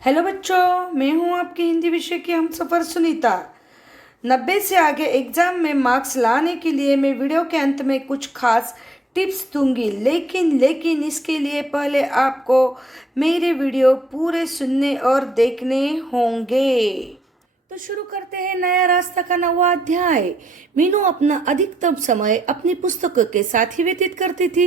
Hello बच्चों, मैं हूं आपकी हिंदी विषय की हमसफर सुनीता। 90 से आगे एग्जाम में मार्क्स लाने के लिए मैं वीडियो के अंत में कुछ खास टिप्स दूंगी, लेकिन इसके लिए पहले आपको मेरे वीडियो पूरे सुनने और देखने होंगे। तो शुरू करते हैं नया रास्ता का 9वां अध्याय। मीनू अपना अधिकतम समय अपनी पुस्तकों के साथ ही व्यतीत करती थी।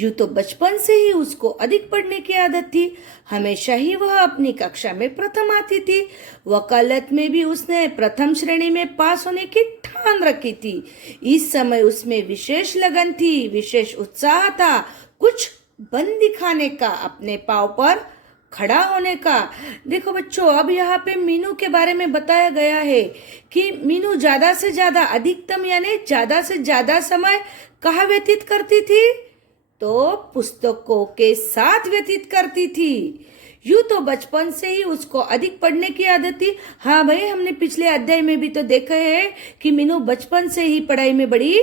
यूं तो बचपन से ही उसको अधिक पढ़ने की आदत थी। हमेशा ही वह अपनी कक्षा में प्रथम आती थी। वकालत में भी उसने प्रथम श्रेणी में पास होने की ठान रखी थी। इस समय उसमें विशेष लगन थी, विशेष उत्साह था, कुछ बन दिखाने का, अपने पाँव पर खड़ा होने का। देखो बच्चों, अब यहाँ पे मीनू के बारे में बताया गया है कि मीनू ज्यादा से ज्यादा, अधिकतम यानी ज्यादा से ज्यादा समय कहाँ व्यतीत करती थी? तो पुस्तकों के साथ व्यतीत करती थी। यूं तो बचपन से ही उसको अधिक पढ़ने की आदत थी। हाँ भाई, हमने पिछले अध्याय में भी तो देखा है कि मीनू बचपन से ही पढ़ाई में बड़ी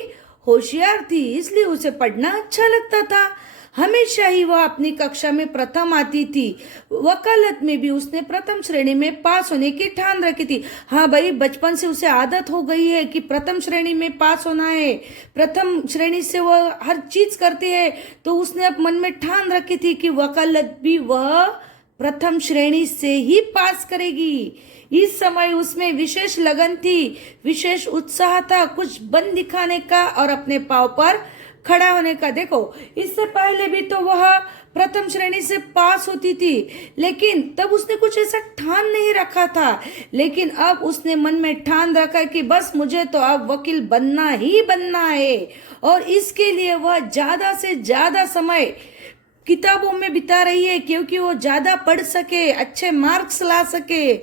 होशियार थी, इसलिए उसे पढ़ना अच्छा लगता था। हमेशा ही वह अपनी कक्षा में प्रथम आती थी। वकालत में भी उसने प्रथम श्रेणी में पास होने की ठान रखी थी। हाँ भाई, बचपन से उसे आदत हो गई है कि प्रथम श्रेणी में पास होना है। प्रथम श्रेणी से वह हर चीज करती है, तो उसने अब मन में ठान रखी थी कि वकालत भी वह प्रथम श्रेणी से ही पास करेगी। इस समय उसमें विशेष लगन थी, विशेष उत्साह था, कुछ बन दिखाने का और अपने पाँव पर खड़ा होने का। देखो, इससे पहले भी तो वह प्रथम श्रेणी से पास होती थी, लेकिन तब उसने कुछ ऐसा ठान नहीं रखा था। लेकिन अब उसने मन में ठान रखा कि बस मुझे तो अब वकील बनना ही बनना है, और इसके लिए वह ज्यादा से ज्यादा समय किताबों में बिता रही है, क्योंकि वो ज्यादा पढ़ सके, अच्छे मार्क्स ला सके।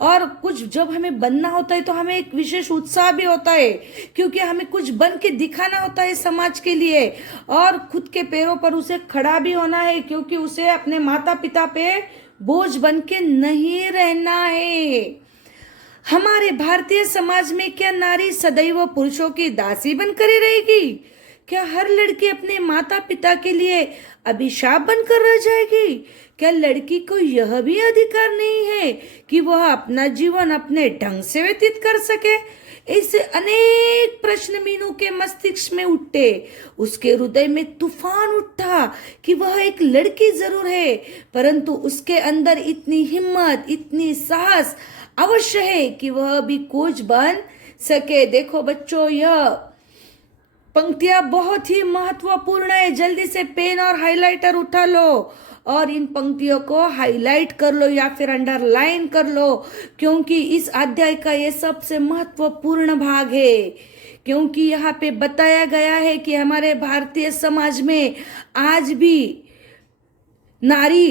और कुछ जब हमें बनना होता है तो हमें एक विशेष उत्साह भी होता है, क्योंकि हमें कुछ बन के दिखाना होता है समाज के लिए, और खुद के पैरों पर उसे खड़ा भी होना है, क्योंकि उसे अपने माता पिता पे बोझ बन के नहीं रहना है। हमारे भारतीय समाज में क्या नारी सदैव पुरुषों की दासी बनकर ही रहेगी? क्या हर लड़की अपने माता पिता के लिए अभिशाप बनकर रह जाएगी? क्या लड़की को यह भी अधिकार नहीं है कि वह अपना जीवन अपने ढंग से व्यतीत कर सके? ऐसे अनेक प्रश्न मीनू के मस्तिष्क में उठते। उसके हृदय में तूफान उठा कि वह एक लड़की जरूर है, परंतु उसके अंदर इतनी हिम्मत, इतनी साहस अवश्य है कि वह भी कुछ बन सके। देखो बच्चों, यह पंक्तियां बहुत ही महत्वपूर्ण है। जल्दी से पेन और हाइलाइटर उठा लो और इन पंक्तियों को हाईलाइट कर लो या फिर अंडरलाइन कर लो, क्योंकि इस अध्याय का ये सबसे महत्वपूर्ण भाग है। क्योंकि यहाँ पे बताया गया है कि हमारे भारतीय समाज में आज भी नारी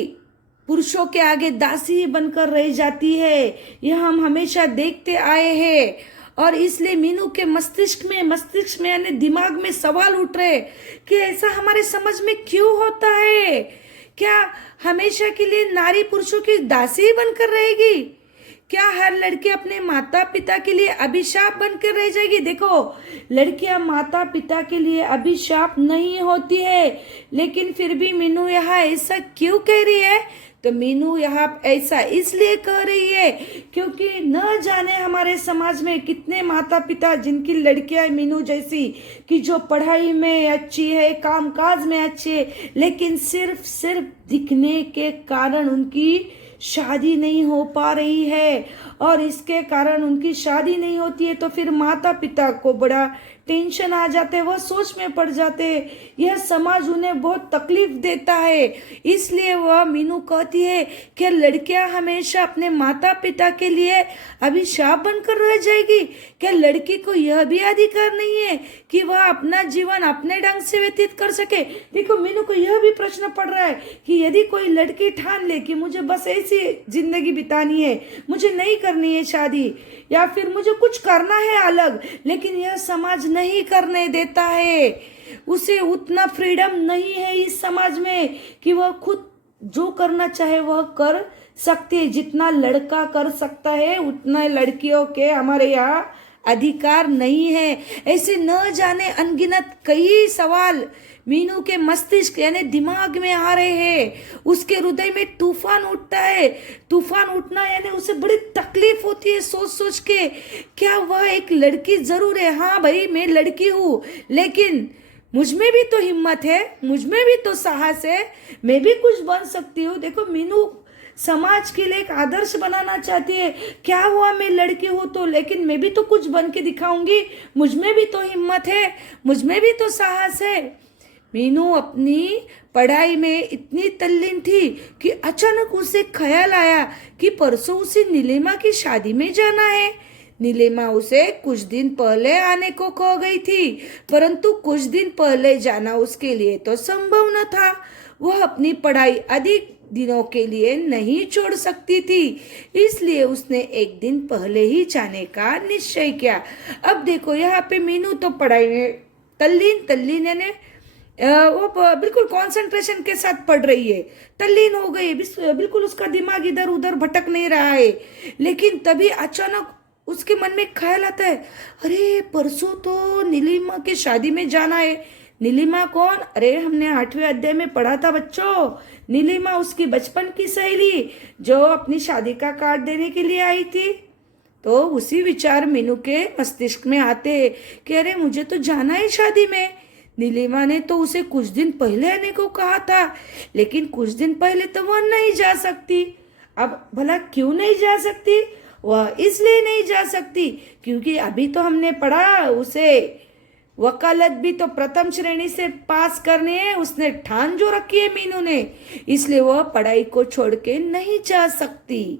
पुरुषों के आगे दासी ही बनकर रह जाती है। यह हम हमेशा देखते आए हैं, और इसलिए मीनू के मस्तिष्क में यानी दिमाग में सवाल उठ रहे कि ऐसा हमारे समाज में क्यों होता है? क्या हमेशा के लिए नारी पुरुषों की दासी ही बनकर रहेगी? क्या हर लड़की अपने माता पिता के लिए अभिशाप बनकर रह जाएगी? देखो, लड़कियां माता पिता के लिए अभिशाप नहीं होती है, लेकिन फिर भी मीनू यहाँ ऐसा क्यों कह रही है? तो मीनू यहाँ ऐसा इसलिए कह रही है क्योंकि न जाने हमारे समाज में कितने माता पिता जिनकी लड़कियां मीनू जैसी, कि जो पढ़ाई में अच्छी है, कामकाज में अच्छी है, लेकिन सिर्फ दिखने के कारण उनकी शादी नहीं हो पा रही है। और इसके कारण उनकी शादी नहीं होती है तो फिर माता पिता को बड़ा टेंशन आ जाते, वह सोच में पड़ जाते, यह समाज उन्हें बहुत तकलीफ देता है। इसलिए वह मीनू कहती है कि लड़कियां हमेशा अपने माता पिता के लिए अभिशाप बनकर रह जाएगी। क्या लड़की को यह भी अधिकार नहीं है कि वह अपना जीवन अपने ढंग से व्यतीत कर सके? देखो, मीनू को यह भी प्रश्न पड़ रहा है कि यदि कोई लड़की ठान ले कि मुझे बस ऐसी जिंदगी बितानी है, मुझे नहीं करनी है शादी, या फिर मुझे कुछ करना है अलग, लेकिन यह समाज नहीं करने देता है, उसे उतना फ्रीडम नहीं है इस समाज में कि वह खुद जो करना चाहे वह कर सकती है। जितना लड़का कर सकता है उतना लड़कियों के हमारे यहाँ अधिकार नहीं है। ऐसे न जाने अनगिनत कई सवाल मीनू के मस्तिष्क यानी दिमाग में आ रहे हैं। उसके हृदय में तूफान उठता है। तूफान उठना यानी उसे बड़ी तकलीफ होती है सोच सोच के, क्या वह एक लड़की जरूर है। हाँ भाई, मैं लड़की हूँ, लेकिन मुझ में भी तो हिम्मत है, मुझ में भी तो साहस है, मैं भी कुछ बन सकती हूँ। देखो, मीनू समाज के लिए एक आदर्श बनाना चाहती है। क्या हुआ, मैं लड़की हूँ तो, लेकिन मैं भी तो कुछ बन के दिखाऊंगी, मुझ में भी तो हिम्मत है, मुझ में भी तो साहस है। मीनू अपनी पढ़ाई में इतनी तल्लीन थी कि अचानक उसे ख्याल आया कि परसों उसे नीलिमा की शादी में जाना है। नीलिमा उसे कुछ दिन पहले आने को कह गई थी, परंतु कुछ दिन पहले जाना उसके लिए तो संभव न था। वह अपनी पढ़ाई अधिक दिनों के लिए नहीं छोड़ सकती थी, इसलिए उसने एक दिन पहले ही जाने का निश्चय किया। अब देखो, यहाँ पे मीनू तो पढ़ाई में तल्लीन यानी वो बिल्कुल कंसंट्रेशन के साथ पढ़ रही है, तल्लीन हो गई, बिल्कुल उसका दिमाग इधर उधर भटक नहीं रहा है। लेकिन तभी अचानक उसके मन में ख्याल आता है, अरे परसों तो नीलिमा की शादी में जाना है। नीलिमा कौन? अरे हमने 8वें अध्याय में पढ़ा था बच्चों, नीलिमा उसकी बचपन की सहेली जो अपनी शादी का कार्ड देने के लिए आई थी। तो उसी विचार मीनू के मस्तिष्क में आते हैं कि अरे मुझे तो जाना है शादी में। नीलिमा ने तो उसे कुछ दिन पहले आने को कहा था, लेकिन कुछ दिन पहले तो वह नहीं जा सकती। अब भला क्यों नहीं जा सकती? वह इसलिए नहीं जा सकती क्योंकि अभी तो हमने पढ़ा, उसे वकालत भी तो प्रथम श्रेणी से पास करनी है, उसने ठान जो रखी है मीनू ने, इसलिए वह पढ़ाई को छोड़ के नहीं जा सकती।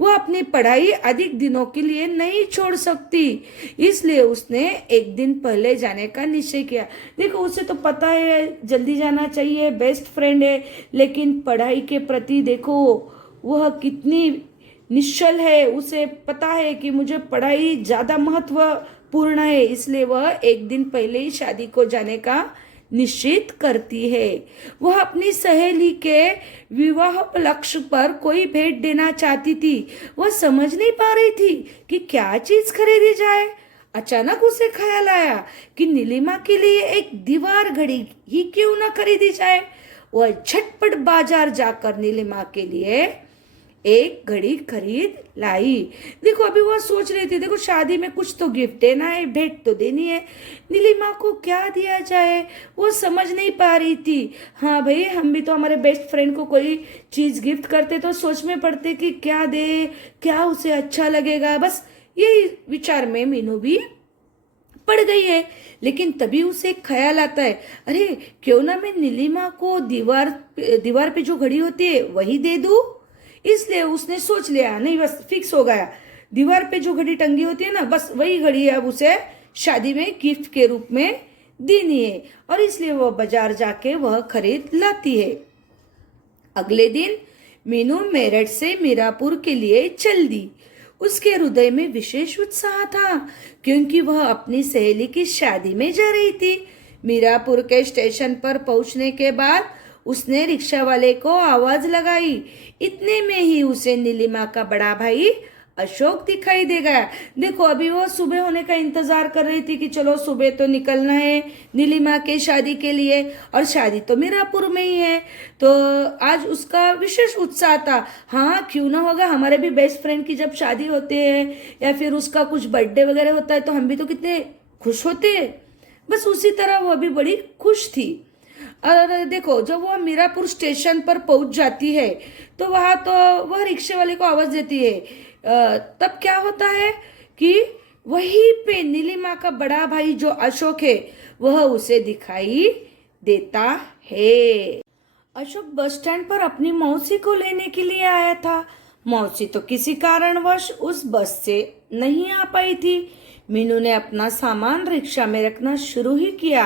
वह अपनी पढ़ाई अधिक दिनों के लिए नहीं छोड़ सकती, इसलिए उसने एक दिन पहले जाने का निश्चय किया। देखो, उसे तो पता है जल्दी जाना चाहिए, बेस्ट फ्रेंड है, लेकिन पढ़ाई के प्रति देखो वह कितनी निश्चल है। उसे पता है कि मुझे पढ़ाई ज्यादा महत्वपूर्ण है, इसलिए वह एक दिन पहले ही शादी को जाने का निश्चित करती है। वह अपनी सहेली के विवाह लक्ष्य पर कोई भेंट देना चाहती थी। वह समझ नहीं पा रही थी कि क्या चीज खरीदी जाए। अचानक उसे ख्याल आया कि नीलिमा के लिए एक दीवार घड़ी ही क्यों न खरीदी जाए। वह झटपट बाजार जाकर नीलिमा के लिए एक घड़ी खरीद लाई। देखो, अभी वह सोच रही थी, देखो शादी में कुछ तो गिफ्ट देना है, भेंट तो देनी है, नीलिमा को क्या दिया जाए वो समझ नहीं पा रही थी। हाँ भाई, हम भी तो हमारे बेस्ट फ्रेंड को कोई चीज गिफ्ट करते तो सोच में पड़ते कि क्या दे, क्या उसे अच्छा लगेगा। बस यही विचार में मीनू भी पड़ गई है। लेकिन तभी उसे एक ख्याल आता है, अरे क्यों ना मैं नीलिमा को दीवार पे जो घड़ी होती है वही दे दूं। इसलिए उसने सोच लिया, नहीं बस फिक्स हो गया, दीवार पे जो घड़ी टंगी होती है ना, बस वही घड़ी अब उसे शादी में गिफ्ट के रूप में देनी है। और इसलिए वह बाजार जाके वह खरीद लाती है। अगले दिन मीनू मेरठ से मीरापुर के लिए चल दी। उसके हृदय में विशेष उत्साह था क्योंकि वह अपनी सहेली की शादी में जा रही थी। मीरापुर के स्टेशन पर पहुंचने के बाद उसने रिक्शा वाले को आवाज लगाई। इतने में ही उसे नीलिमा का बड़ा भाई अशोक दिखाई दे गया। देखो, अभी वो सुबह होने का इंतजार कर रही थी कि चलो सुबह तो निकलना है नीलिमा के शादी के लिए, और शादी तो मीरापुर में ही है, तो आज उसका विशेष उत्साह था। हाँ, क्यों ना होगा, हमारे भी बेस्ट फ्रेंड की जब शादी होती है या फिर उसका कुछ बर्थडे वगैरह होता है तो हम भी तो कितने खुश होते हैं। बस उसी तरह वह भी बड़ी खुश थी। और देखो, जब वह मीरापुर स्टेशन पर पहुंच जाती है तो वहां तो वह रिक्शे वाले को आवाज देती है। तब क्या होता है कि वहीं पे नीलिमा का बड़ा भाई जो अशोक है वह उसे दिखाई देता है। अशोक बस स्टैंड पर अपनी मौसी को लेने के लिए आया था। मौसी तो किसी कारणवश उस बस से नहीं आ पाई थी। मीनू ने अपना सामान रिक्शा में रखना शुरू ही किया,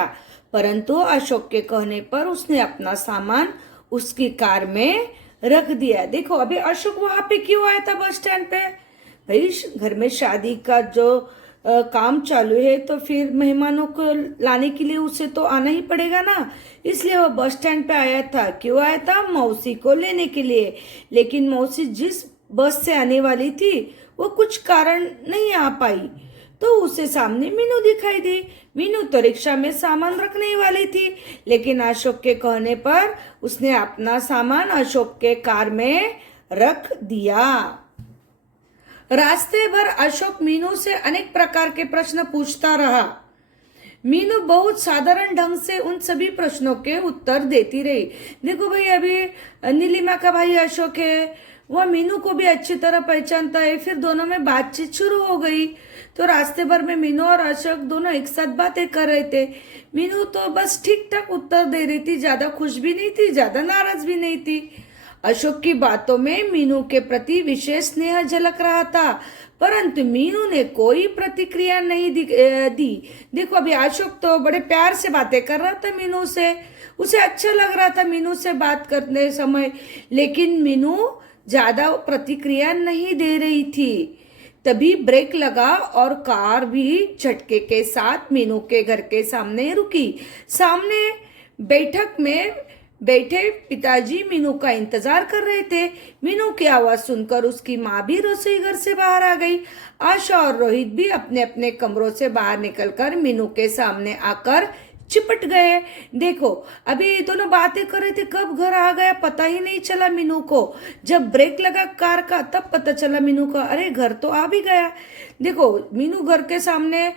परंतु अशोक के कहने पर उसने अपना सामान उसकी कार में रख दिया। देखो, अभी अशोक वहां पे क्यों आया था बस स्टैंड पे? भाई, घर में शादी का जो काम चालू है तो फिर मेहमानों को लाने के लिए उसे तो आना ही पड़ेगा ना, इसलिए वो बस स्टैंड पे आया था। क्यों आया था? मौसी को लेने के लिए। लेकिन मौसी जिस बस से आने वाली थी वो कुछ कारण नहीं आ पाई, तो उसे सामने मीनू दिखाई दी। मीनू तो रिक्शा में सामान रखने ही वाली थी, लेकिन अशोक के कहने पर उसने अपना सामान अशोक के कार में रख दिया। रास्ते भर अशोक मीनू से अनेक प्रकार के प्रश्न पूछता रहा। मीनू बहुत साधारण ढंग से उन सभी प्रश्नों के उत्तर देती रही। देखो भाई, अभी नीलिमा का भाई अशोक है, वह मीनू को भी अच्छी तरह पहचानता है। फिर दोनों में बातचीत शुरू हो गई। तो रास्ते भर में मीनू और अशोक दोनों एक साथ बातें कर रहे थे। मीनू तो बस ठीक ठाक उत्तर दे रही थी, ज्यादा खुश भी नहीं थी, ज्यादा नाराज भी नहीं थी। अशोक की बातों में मीनू के प्रति विशेष स्नेह झलक रहा था, परंतु मीनू ने कोई प्रतिक्रिया नहीं दी। देखो, अभी अशोक तो बड़े प्यार से बातें कर रहा था मीनू से, उसे अच्छा लग रहा था मीनू से बात करने समय, लेकिन मीनू ज्यादा प्रतिक्रिया नहीं दे रही थी। तभी ब्रेक लगा और कार भी झटके के साथ मीनू के घर के सामने रुकी। सामने बैठक में बैठे पिताजी मीनू का इंतजार कर रहे थे। मीनू की आवाज सुनकर उसकी माँ भी रसोई घर से बाहर आ गई। आशा और रोहित भी अपने अपने कमरों से बाहर निकलकर मीनू के सामने आकर चिपट गए। देखो, अभी दोनों बातें कर रहे थे, कब घर आ गया पता ही नहीं चला मीनू को। जब ब्रेक लगा कार का तब पता चला मीनू को, अरे घर तो आ भी गया। देखो, मीनू घर के सामने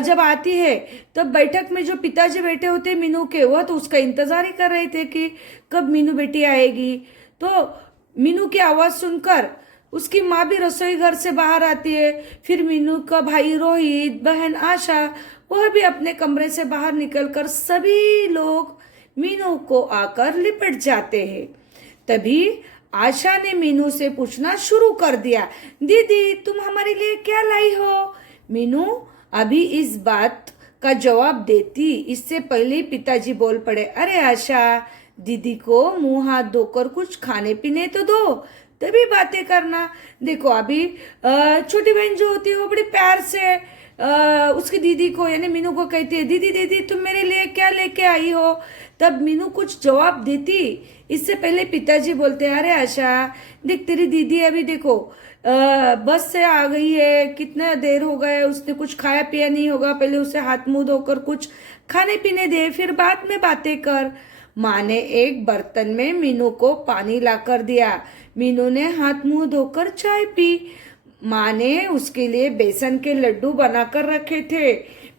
जब आती है तब बैठक में जो पिताजी बैठे होते मीनू के, वह तो उसका इंतजार ही कर रहे थे कि कब मीनू बेटी आएगी। तो मीनू की आवाज सुनकर उसकी माँ भी रसोई घर से बाहर आती है। फिर मीनू का भाई रोहित, बहन आशा, वह भी अपने कमरे से बाहर निकलकर सभी लोग मीनू को आकर लिपट जाते हैं। तभी आशा ने मीनू से पूछना शुरू कर दिया, दीदी तुम हमारे लिए क्या लाई हो? मीनू अभी इस बात का जवाब देती इससे पहले पिताजी बोल पड़े, अरे आशा, दीदी को मुंह हाथ धोकर कुछ खाने पीने तो दो, तभी बातें करना। देखो, अभी छोटी बहन जो होती है वो बड़ी प्यार से उसकी दीदी को यानी मीनू को कहती है, दीदी दीदी तुम मेरे लिए क्या लेके आई हो? तब मीनू कुछ जवाब देती इससे पहले पिताजी बोलते, अरे आशा, देख तेरी दीदी अभी देखो बस से आ गई है, कितना देर हो गया, उसने कुछ खाया पिया नहीं होगा, पहले उसे हाथ मुंह धोकर कुछ खाने पीने दे, फिर बाद में बातें कर। माँ ने एक बर्तन में मीनू को पानी लाकर दिया। मीनू ने हाथ मुंह धोकर चाय पी। माँ ने उसके लिए बेसन के लड्डू बनाकर रखे थे।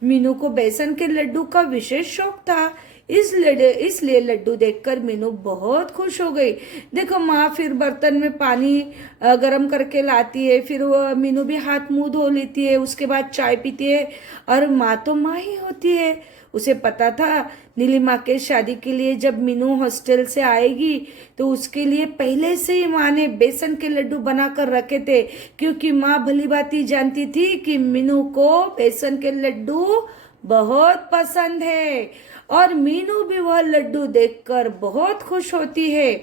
मीनू को बेसन के लड्डू का विशेष शौक था, इसलिए लड्डू देखकर मीनू बहुत खुश हो गई। देखो, माँ फिर बर्तन में पानी गरम करके लाती है, फिर वो मीनू भी हाथ मुंह धो लेती है, उसके बाद चाय पीती है। और माँ तो माँ ही होती है, उसे पता था नीलिमा के शादी के लिए जब मीनू हॉस्टल से आएगी तो उसके लिए पहले से ही माँ ने बेसन के लड्डू बनाकर रखे थे, क्योंकि माँ भली भांति जानती थी कि मीनू को बेसन के लड्डू बहुत पसंद है और मीनू भी वह लड्डू देखकर बहुत खुश होती है।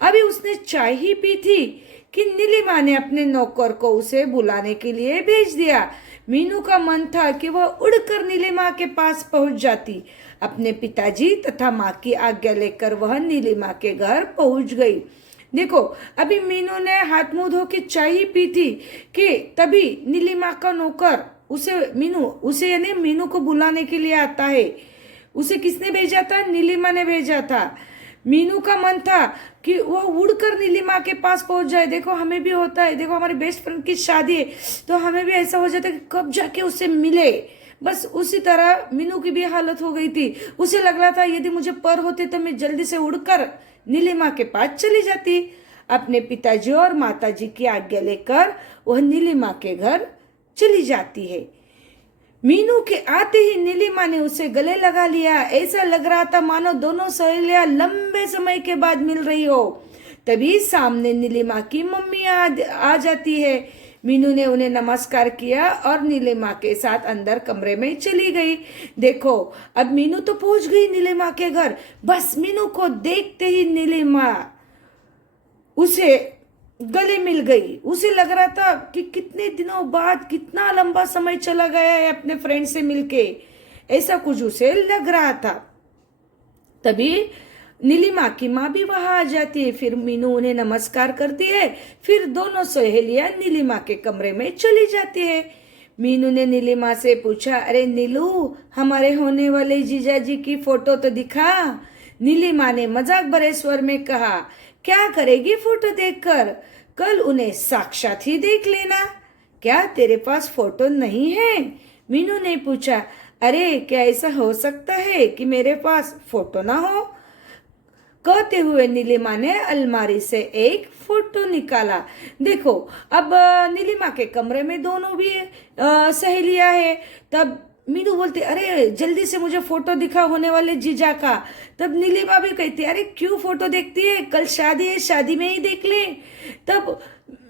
अभी उसने चाय ही पी थी कि नीलिमा ने अपने नौकर को उसे बुलाने के लिए भेज दिया। मीनू का मन था कि वह उड़कर नीलिमा के पास पहुंच जाती। अपने पिताजी तथा माँ की आज्ञा लेकर वह नीलिमा के घर पहुंच गई। देखो, अभी मीनू ने हाथ मुंह धो के चाय ही पी थी कि तभी नीलिमा का नौकर उसे यानी मीनू को बुलाने के लिए आता है। उसे किसने भेजा था? नीलिमा ने भेजा था। मीनू का मन था कि वह उड़कर नीलिमा के पास पहुंच जाए। देखो, हमें भी होता है, देखो हमारी बेस्ट फ्रेंड की शादी है तो हमें भी ऐसा हो जाता है कि कब जाके उससे मिले। बस उसी तरह मीनू की भी हालत हो गई थी। उसे लग रहा था यदि मुझे पर होते तो मैं जल्दी से उड़कर नीलिमा के पास चली जाती। अपने पिताजी और माताजी की आज्ञा लेकर वह नीलिमा के घर चली जाती है। मीनू के आते ही नीलिमा ने उसे गले लगा लिया। ऐसा लग रहा था मानो दोनों सहेलियां लंबे समय के बाद मिल रही हो। तभी सामने नीलिमा की मम्मी आ जाती है। मीनू ने उन्हें नमस्कार किया और नीलिमा के साथ अंदर कमरे में चली गई। देखो, अब मीनू तो पहुंच गई नीलिमा के घर। बस मीनू को देखते ही नीलिमा उसे गले मिल गई। उसे लग रहा था कि कितने दिनों बाद कितना लंबा समय चला गया है अपने फ्रेंड से मिलके, ऐसा कुछ उसे लग रहा था। तभी नीलिमा की माँ भी वहां आ जाती है। फिर मीनू उन्हें नमस्कार करती है। फिर दोनों सहेलियां नीलिमा के कमरे में चली जाती है। मीनू ने नीलिमा से पूछा, अरे नीलू, हमारे होने वाले जीजा जी की फोटो तो दिखा। नीलिमा ने मजाक भरे स्वर में कहा, क्या करेगी फोटो देखकर, कल उन्हें साक्षात ही देख लेना। क्या तेरे पास फोटो नहीं है? मीनू ने पूछा। अरे क्या ऐसा हो सकता है कि मेरे पास फोटो ना हो? कहते हुए नीलिमा ने अलमारी से एक फोटो निकाला। देखो, अब नीलिमा के कमरे में दोनों भी सहेलियां है। तब मीनू बोलती, अरे जल्दी से मुझे फोटो दिखा होने वाले जीजा का। तब नीलिमा भी कहती, अरे क्यों फोटो देखती है, कल शादी है, शादी में ही देख ले। तब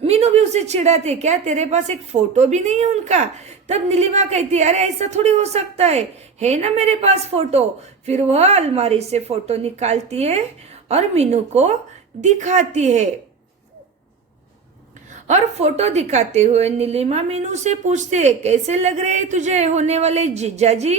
मीनू भी उसे चिढ़ाते, क्या तेरे पास एक फोटो भी नहीं है उनका? तब नीलिमा कहती है, अरे ऐसा थोड़ी हो सकता है ना मेरे पास फोटो। फिर वह अलमारी से फोटो निकालती है और मीनू को दिखाती है। और फोटो दिखाते हुए नीलिमा मीनू से पूछती है, कैसे लग रहे हैं तुझे होने वाले जीजा जी?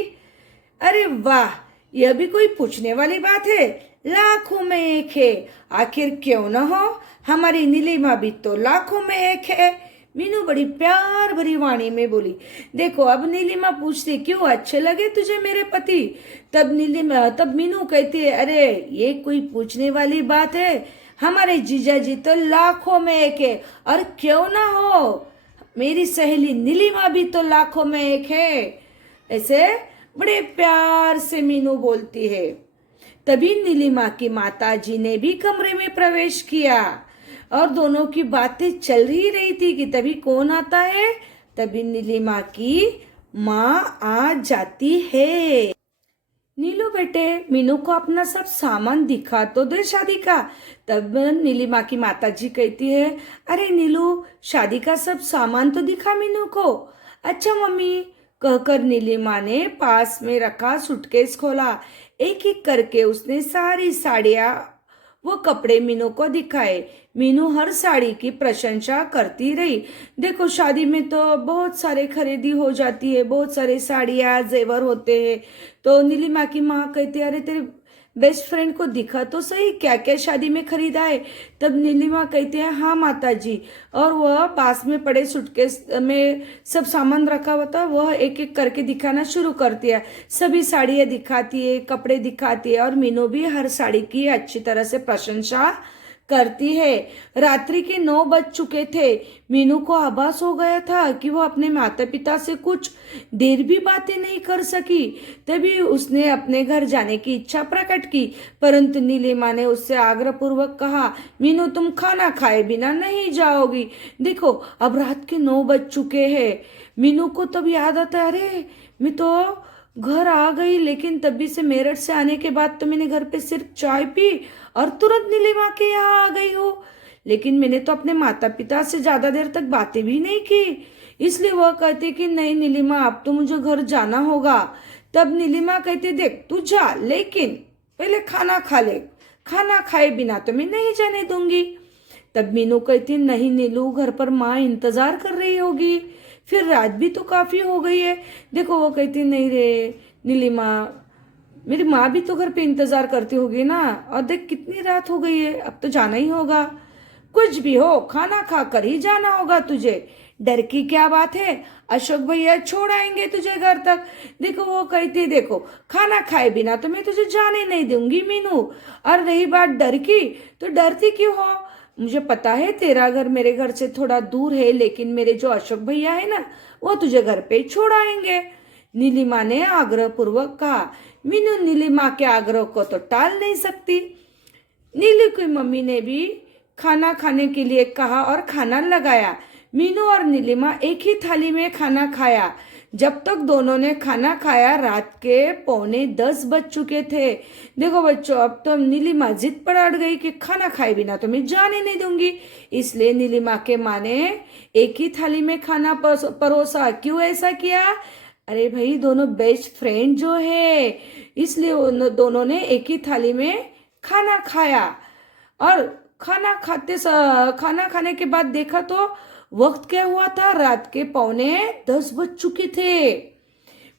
अरे वाह, यह भी कोई पूछने वाली बात है, लाखों में एक है। आखिर क्यों न हो, हमारी नीलिमा भी तो लाखों में एक है। मीनू बड़ी प्यार भरी वाणी में बोली। देखो, अब नीलिमा पूछती, क्यों अच्छे लगे तुझे मेरे पति? तब मीनू कहती है, अरे ये कोई पूछने वाली बात है, हमारे जीजा जी तो लाखों में एक है। और क्यों ना हो, मेरी सहेली नीलिमा भी तो लाखों में एक है। ऐसे बड़े प्यार से मीनू बोलती है। तभी नीलिमा की माता जी ने भी कमरे में प्रवेश किया और दोनों की बातें चल ही रही थी कि तभी कौन आता है? तभी नीलिमा की माँ आ जाती है। नीलू बेटे, मीनू को अपना सब सामान दिखा तो दे शादी का। तब नीलिमा की माताजी कहती है, अरे नीलू, शादी का सब सामान तो दिखा मीनू को। अच्छा मम्मी, कहकर नीलिमा ने पास में रखा सूटकेस खोला। एक एक करके उसने सारी साड़ियाँ वो कपड़े मीनू को दिखाए। मीनू हर साड़ी की प्रशंसा करती रही। देखो, शादी में तो बहुत सारे खरीदी हो जाती है, बहुत सारे साड़ियाँ जेवर होते हैं। तो नीलिमा की माँ कहती है, अरे तेरे बेस्ट फ्रेंड को दिखा तो सही, क्या क्या शादी में खरीदा है। तब नीलिमा कहती है, हाँ माता जी। और वह पास में पड़े सूटकेस में सब सामान रखा हुआ था, वह एक एक करके दिखाना शुरू करती है। सभी साड़ियाँ दिखाती है, कपड़े दिखाती है और मीनू भी हर साड़ी की अच्छी तरह से प्रशंसा करती है। रात्रि के 9 बज चुके थे। मीनू को आभास हो गया था कि वो अपने माता पिता से कुछ देर भी बातें नहीं कर सकी। तभी उसने अपने घर जाने की इच्छा प्रकट की, परंतु नीलिमा ने उससे आग्रह पूर्वक कहा, मीनू तुम खाना खाए बिना नहीं जाओगी। देखो, अब रात के 9 बज चुके हैं। मीनू को तब याद आता है, अरे मैं तो घर आ गई, लेकिन तभी से मेरठ से आने के बाद तो मैंने घर पे सिर्फ चाय पी और तुरंत नीलिमा के यहाँ आ गई हो। लेकिन मैंने तो अपने माता पिता से ज्यादा देर तक बातें भी नहीं की। इसलिए वह कहते कि नहीं नीलिमा, अब तो मुझे घर जाना होगा। तब नीलिमा कहती, देख तू जा, लेकिन पहले खाना खा ले, खाना खाए बिना तो मैं नहीं जाने दूंगी। तब मीनू कहती, नहीं नीलू, घर पर माँ इंतजार कर रही होगी, फिर रात भी तो काफी हो गई है। देखो, वो कहती, नहीं रे नीलिमा, मेरी माँ भी तो घर पे इंतजार करती होगी ना, और देख कितनी रात हो गई है, अब तो जाना ही होगा। कुछ भी हो, खाना खा कर ही जाना होगा तुझे, डर की क्या बात है, अशोक भैया छोड़ आएंगे तुझे घर तक। देखो, वो कहती, देखो खाना खाए बिना तो मैं तुझे जाने नहीं दूंगी मीनू। और रही बात डर की, तो डरती क्यों हो, मुझे पता है तेरा घर मेरे घर से थोड़ा दूर है, लेकिन मेरे जो अशोक भैया है ना, वो तुझे घर पे छोड़ आएंगे। नीलिमा ने आग्रह पूर्वक कहा। मीनू नीलिमा के आग्रह को तो टाल नहीं सकती। नीलू की मम्मी ने भी खाना खाने के लिए कहा और खाना लगाया। मीनू और नीलिमा एक ही थाली में खाना खाया। जब तक दोनों ने खाना खाया, रात के 9:45 बज चुके थे। देखो बच्चों, अब तो नीलिमा जिद पर अड़ गई कि खाना खाए बिना तो मैं जाने नहीं दूंगी। इसलिए नीलिमा के माँ ने एक ही थाली में खाना परोसा। क्यों ऐसा किया? अरे भाई, दोनों बेस्ट फ्रेंड जो है, इसलिए दोनों ने एक ही थाली में खाना खाया। और खाना खाने के बाद देखा तो वक्त क्या हुआ था, रात के 9:45 बज चुके थे।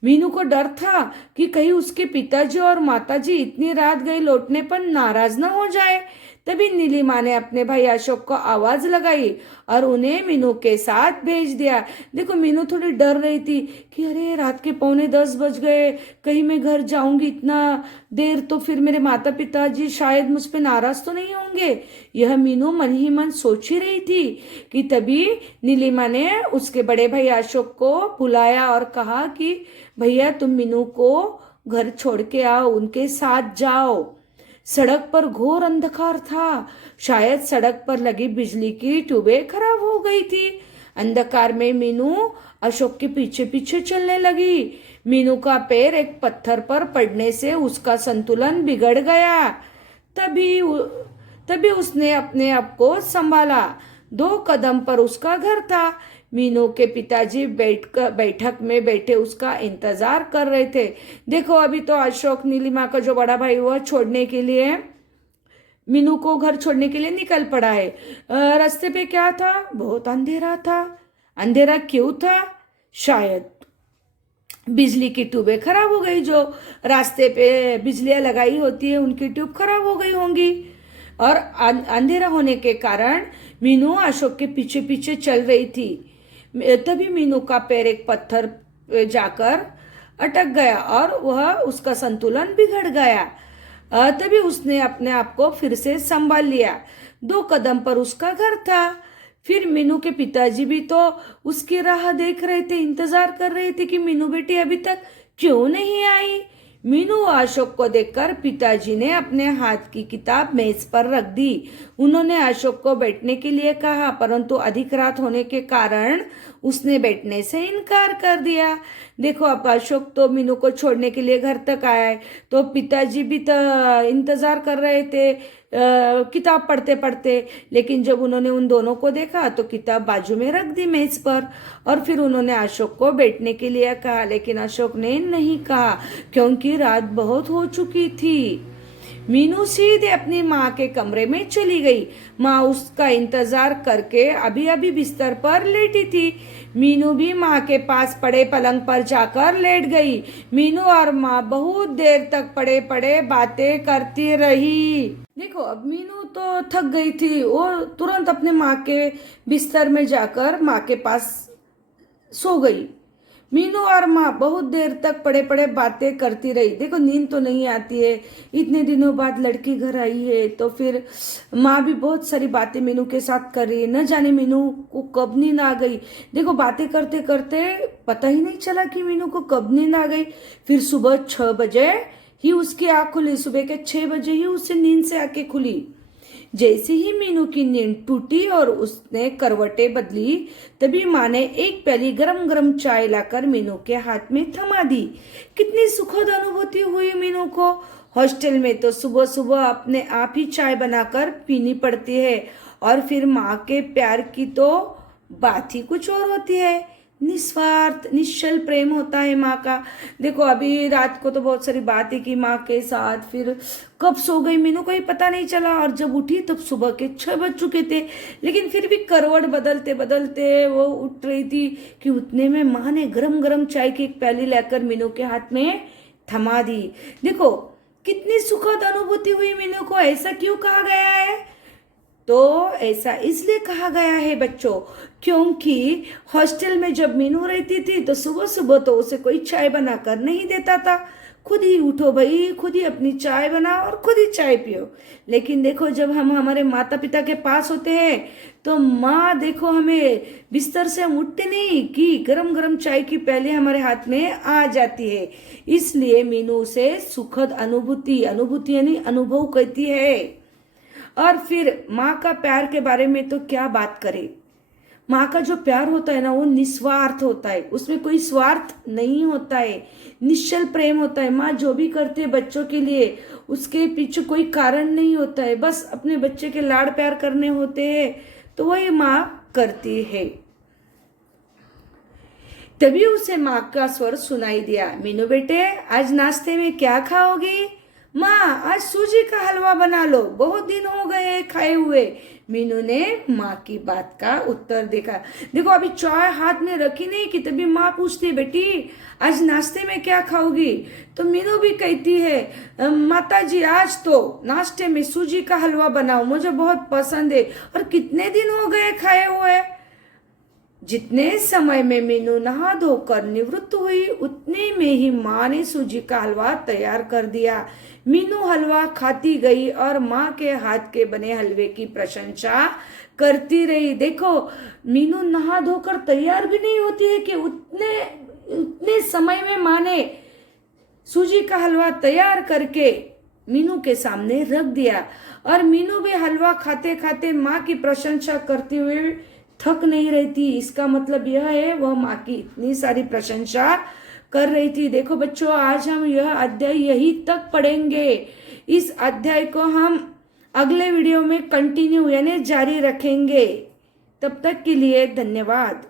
मीनू को डर था कि कहीं उसके पिताजी और माताजी इतनी रात गए लौटने पर नाराज ना हो जाए। तभी नीलिमा ने अपने भाई अशोक को आवाज लगाई और उन्हें मीनू के साथ भेज दिया। देखो मीनू थोड़ी डर रही थी कि अरे रात के 9:45 बज गए, कहीं मैं घर जाऊंगी इतना देर तो फिर मेरे माता पिताजी शायद मुझ पे नाराज तो नहीं होंगे। यह मीनू मन ही मन सोच ही रही थी कि तभी नीलिमा ने उसके बड़े भाई अशोक को बुलाया और कहा कि भैया तुम मीनू को घर छोड़ के आओ, उनके साथ जाओ। सड़क पर घोर अंधकार था, शायद सड़क पर लगी बिजली की ट्यूबें खराब हो गई थी। अंधकार में मीनू अशोक के पीछे पीछे चलने लगी। मीनू का पैर एक पत्थर पर पड़ने से उसका संतुलन बिगड़ गया। तभी तभी उसने अपने आप को संभाला। 2 कदम पर उसका घर था। मीनू के पिताजी बैठक में बैठे उसका इंतजार कर रहे थे। देखो अभी तो अशोक नीलिमा का जो बड़ा भाई हुआ छोड़ने के लिए मीनू को घर छोड़ने के लिए निकल पड़ा है। रास्ते पे क्या था? बहुत अंधेरा था। अंधेरा क्यों था? शायद बिजली की ट्यूबें खराब हो गई, जो रास्ते पे बिजलियां लगाई होती है उनकी ट्यूब खराब हो गई होंगी। और अंधेरा होने के कारण मीनू अशोक के पीछे पीछे चल रही थी। तभी मीनू का पैर एक पत्थर पे जाकर अटक गया और वह उसका संतुलन बिगड़ गया। तभी उसने अपने आप को फिर से संभाल लिया। 2 कदम पर उसका घर था। फिर मीनू के पिताजी भी तो उसकी राह देख रहे थे, इंतजार कर रहे थे कि मीनू बेटी अभी तक क्यों नहीं आई। मीनू अशोक को देखकर पिताजी ने अपने हाथ की किताब मेज पर रख दी। उन्होंने अशोक को बैठने के लिए कहा, परंतु अधिक रात होने के कारण उसने बैठने से इनकार कर दिया। देखो अब अशोक तो मीनू को छोड़ने के लिए घर तक आया है, तो पिताजी भी तो इंतजार कर रहे थे किताब पढ़ते पढ़ते। लेकिन जब उन्होंने उन दोनों को देखा तो किताब बाजू में रख दी मेज पर, और फिर उन्होंने अशोक को बैठने के लिए कहा, लेकिन अशोक ने नहीं कहा क्योंकि रात बहुत हो चुकी थी। मीनू सीधे अपनी माँ के कमरे में चली गई। माँ उसका इंतजार करके अभी अभी बिस्तर पर लेटी थी। मीनू भी माँ के पास पड़े पलंग पर जाकर लेट गई। मीनू और माँ बहुत देर तक पड़े पड़े बातें करती रही। देखो अब मीनू तो थक गई थी, वो तुरंत अपने माँ के बिस्तर में जाकर माँ के पास सो गई। मीनू और माँ बहुत देर तक पड़े पड़े बातें करती रही। देखो नींद तो नहीं आती है, इतने दिनों बाद लड़की घर आई है, तो फिर माँ भी बहुत सारी बातें मीनू के साथ कर रही है। न जाने मीनू को कब नींद आ गई। देखो बातें करते करते पता ही नहीं चला कि मीनू को कब नींद आ गई। फिर सुबह 6 बजे ही उसकी आँख खुली। सुबह के 6 बजे ही उससे नींद से आंखें खुली। जैसे ही मीनू की नींद टूटी और उसने करवटें बदली, तभी माँ ने एक प्याली गरम गरम चाय लाकर मीनू के हाथ में थमा दी। कितनी सुखद अनुभूति हुई मीनू को। हॉस्टल में तो सुबह सुबह अपने आप ही चाय बनाकर पीनी पड़ती है, और फिर माँ के प्यार की तो बात ही कुछ और होती है। निस्वार्थ निश्चल प्रेम होता है माँ का। देखो अभी रात को तो बहुत सारी बातें की माँ के साथ, फिर कब सो गई मीनू को ही पता नहीं चला, और जब उठी तब सुबह के 6 बज चुके थे। लेकिन फिर भी करवट बदलते बदलते वो उठ रही थी कि उतने में माँ ने गरम गरम चाय की एक प्याली लेकर मीनू के हाथ में थमा दी। देखो कितनी सुखद अनुभूति हुई मीनू को। ऐसा क्यों कहा गया है? तो ऐसा इसलिए कहा गया है बच्चों, क्योंकि हॉस्टल में जब मीनू रहती थी तो सुबह सुबह तो उसे कोई चाय बनाकर नहीं देता था। खुद ही उठो भाई, खुद ही अपनी चाय बनाओ और खुद ही चाय पियो। लेकिन देखो जब हम हमारे माता पिता के पास होते हैं तो माँ देखो हमें बिस्तर से हम उठते नहीं कि गरम गरम चाय की प्याली हमारे हाथ में आ जाती है। इसलिए मीनू से सुखद अनुभूति यानी अनुभव कहती है। और फिर माँ का प्यार के बारे में तो क्या बात करें। माँ का जो प्यार होता है ना वो निस्वार्थ होता है, उसमें कोई स्वार्थ नहीं होता है, निश्चल प्रेम होता है। माँ जो भी करती है बच्चों के लिए उसके पीछे कोई कारण नहीं होता है, बस अपने बच्चे के लाड़ प्यार करने होते हैं तो वही माँ करती है। तभी उसे माँ का स्वर सुनाई दिया, मीनू बेटे आज नाश्ते में क्या खाओगी? माँ आज सूजी का हलवा बना लो, बहुत दिन हो गए खाए हुए। मीनू ने माँ की बात का उत्तर देखा। देखो अभी चाय हाथ में रखी नहीं कि तभी माँ पूछती, बेटी आज नाश्ते में क्या खाओगी? तो मीनू भी कहती है, माता जी आज तो नाश्ते में सूजी का हलवा बनाओ, मुझे बहुत पसंद है और कितने दिन हो गए खाए हुए। जितने समय में मीनू नहा धोकर निवृत्त हुई उतने में ही माँ ने सूजी का हलवा तैयार कर दिया। मीनू हलवा खाती गई और माँ के हाथ के बने हलवे की प्रशंसा करती रही। देखो मीनू नहा धोकर तैयार भी नहीं होती है कि उतने समय में माँ ने सूजी का हलवा तैयार करके मीनू के सामने रख दिया और मीनू भी हलवा खाते खाते माँ की प्रशंसा करते हुए थक नहीं रहती। इसका मतलब यह है वह माँ की इतनी सारी प्रशंसा कर रही थी। देखो बच्चों आज हम यह अध्याय यही तक पढ़ेंगे। इस अध्याय को हम अगले वीडियो में कंटिन्यू यानी जारी रखेंगे। तब तक के लिए धन्यवाद।